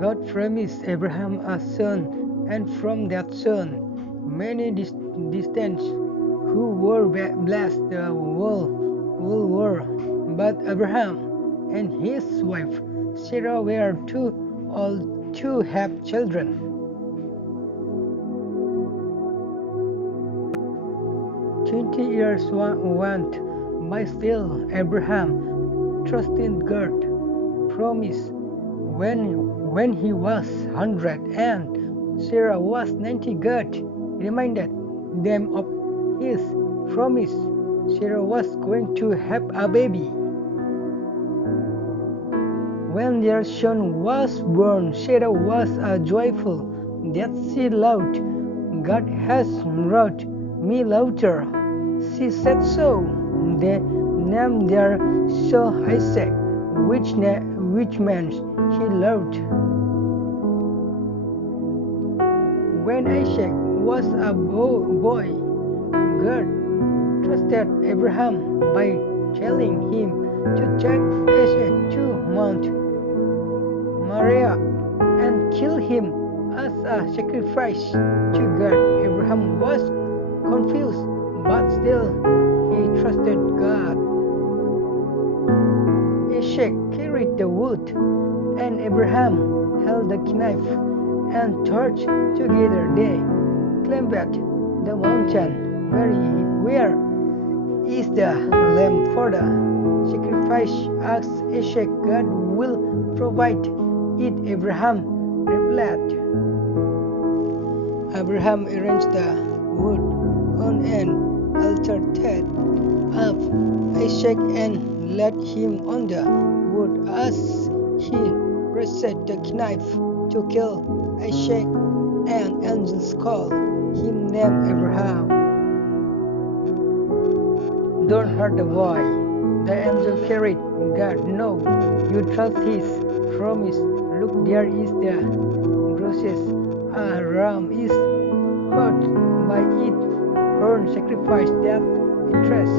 God promised Abraham a son, and from that son, many descendants who were blessed the whole world. But Abraham and his wife Sarah were too old to have children. 20 years went by still. Abraham trusted God promise when he was 100 and Sarah was 90. God reminded them of his promise. Sarah was going to have a baby. When their son was born, Sarah was joyful that she loved. God has brought me laughter, she said so. They named their son Isaac, which means he loved. When Isaac was a boy, God trusted Abraham by telling him to take Isaac to Mount Moriah and kill him as a sacrifice to God. Abraham was confused, but still he trusted God. Isaac carried the wood, and Abraham held the knife and torch together. They climbed the mountain where is the lamb for the sacrifice. Asked Isaac, God will provide it. Abraham replied. Abraham arranged the wood on an altar, tied up Isaac and laid him on the wood. As he raised the knife to kill Isaac, an angel called him named Abraham. Don't hurt the boy, the angel carried. God, no, you trust his promise. Look, there is the process. A ram is hurt by its horn, sacrifice that interest.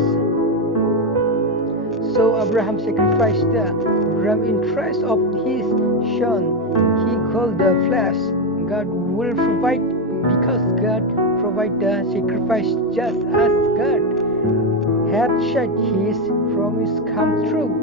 So Abraham sacrificed the ram in interest of his son. He called the flesh. God will provide because God provided the sacrifice just as God had said. His promise come true.